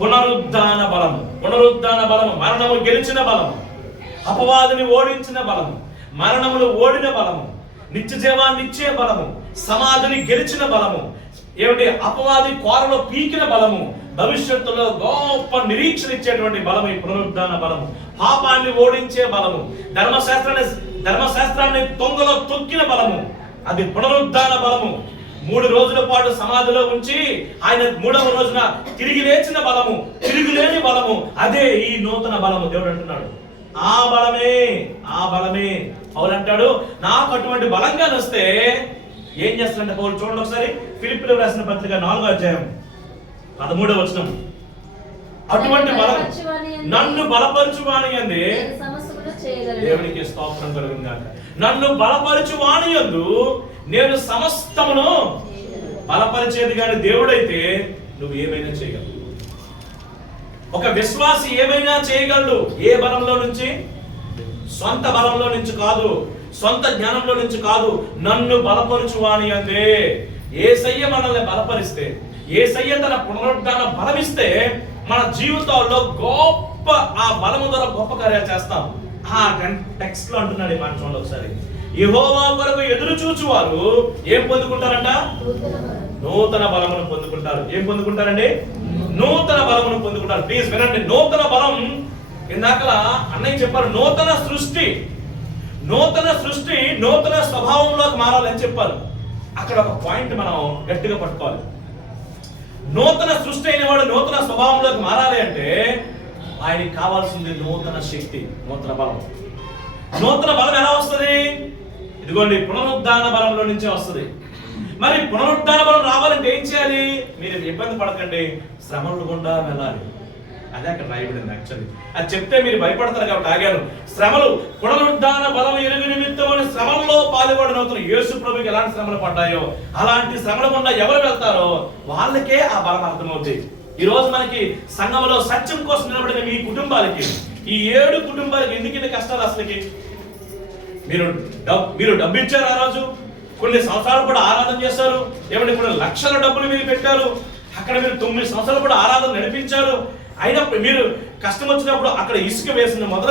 పునరుద్ధాన బలము. పునరుద్ధాన బలము. మరణము గెలిచిన బలము. అపవాదిని ఓడించిన బలము. మరణములు ఓడిన బలము. నిత్య జీవాన్ని ఇచ్చే బలము. సమాధిని గెలిచిన బలము. ఏమిటి? అపవాది కోరలో పీకిన బలము. భవిష్యత్తులో గొప్ప నిరీక్షణ ఇచ్చేటువంటి బలము ఈ పునరుద్ధాన బలము. పాపాన్ని ఓడించే బలము. ధర్మశాస్త్రాన్ని ధర్మశాస్త్రాన్ని తొంగలో తొక్కిన బలము. అది పునరుద్ధాన బలము. మూడు రోజుల పాటు సమాధిలో ఉంచి ఆయన మూడవ రోజున తిరిగి లేచిన బలము తిరిగి లేని బలము అదే ఈ నూతన బలము. దేవుడు అంటున్నాడు ఆ బలమే ఆ బలమే. పౌలు అంటాడు నాకు అటువంటి బలంగా వస్తే ఏం చేస్తాడంటే పౌలు చూడండి ఒకసారి ఫిలిపిలో రాసిన పత్రిక నాలుగో అధ్యాయం పదమూడవ వచనం. అటువంటి బలం నన్ను బలపరచువాని అంది దేవునికి స్తోత్రం కలుగును గాక. నన్ను బలపరచు వాణియందు నేను సమస్తమును బలపరిచేది కానీ దేవుడైతే నువ్వు ఏమైనా చేయగలవు. ఒక విశ్వాసి ఏమైనా చేయగలడు? ఏ బలంలో నుంచి? సొంత బలంలో నుంచి కాదు. సొంత జ్ఞానంలో నుంచి కాదు. నన్ను బలపరచు వాణి అందే ఏ మనల్ని బలపరిస్తే ఏ తన పునరుద్ధాన బలమిస్తే మన జీవితాల్లో గొప్ప ఆ బలము ద్వారా గొప్ప కార్యాలు చేస్తాము ఆ టెక్స్ట్లో అంటున్నాడు ఈ మాట చూడండి ఒకసారి. యహోవా కొరకు ఎదురు చూచువారు ఏం పొందుకుంటారంట? నూతన నూతన బలమును పొందుకుంటారు. ఏం పొందుకుంటారండి? నూతన బలమును పొందుకుంటారు. ప్లీజ్ వినండి. నూతన బలం ఇందాకలా అన్నయ్య చెప్పారు నూతన సృష్టి. నూతన సృష్టి నూతన స్వభావంలోకి మారాలని చెప్పారు. అక్కడ ఒక పాయింట్ మనం గట్టిగా పట్టుకోవాలి. నూతన సృష్టి అయిన వాడు నూతన స్వభావంలోకి మారాలి అంటే ఆయనకి కావాల్సింది నూతన శక్తి నూతన బలం. నూతన బలం ఎలా వస్తుంది? ఇదిగోండి పునరుద్ధాన బలంలో నుంచే వస్తుంది. మరి పునరుద్ధాన బలం రావాలంటే ఏం చేయాలి? మీరు ఇబ్బంది పడకండి శ్రమలు గుండా వెళ్ళాలి. అదే అక్కడ రాయబడింది యాక్చువల్లీ అది చెప్తే మీరు భయపడతారు కాబట్టి ఆగాను. శ్రమలు పునరుద్ధాన బలం ఎరుగు నిమిత్తం శ్రమంలో శ్రమల్లో పాల్గొనవుతున్న యేసు ప్రభుకి ఎలాంటి శ్రమలు పడ్డాయో అలాంటి శ్రమల గుండా ఎవరు వెళ్తారో వాళ్ళకే ఆ బలం అర్థమవుతుంది ఈ రోజు మనకి సంఘంలో సత్యం కోసం నిలబడిన మీ కుటుంబాలకి ఈ ఏడు కుటుంబాలకి ఎందుకు ఇన్ని కష్టాలు అసలుకి? మీరు డబ్బు మీరు డబ్బు ఇచ్చారు ఆ రోజు? కొన్ని సంవత్సరాలు కూడా ఆరాధన చేశారు. ఏమంటే కొన్ని లక్షల డబ్బులు మీరు పెట్టారు. అక్కడ మీరు తొమ్మిది సంవత్సరాలు కూడా ఆరాధన నడిపించారు. అయినప్పుడు మీరు కష్టం వచ్చినప్పుడు అక్కడ ఇసుక వేసిన మొదలు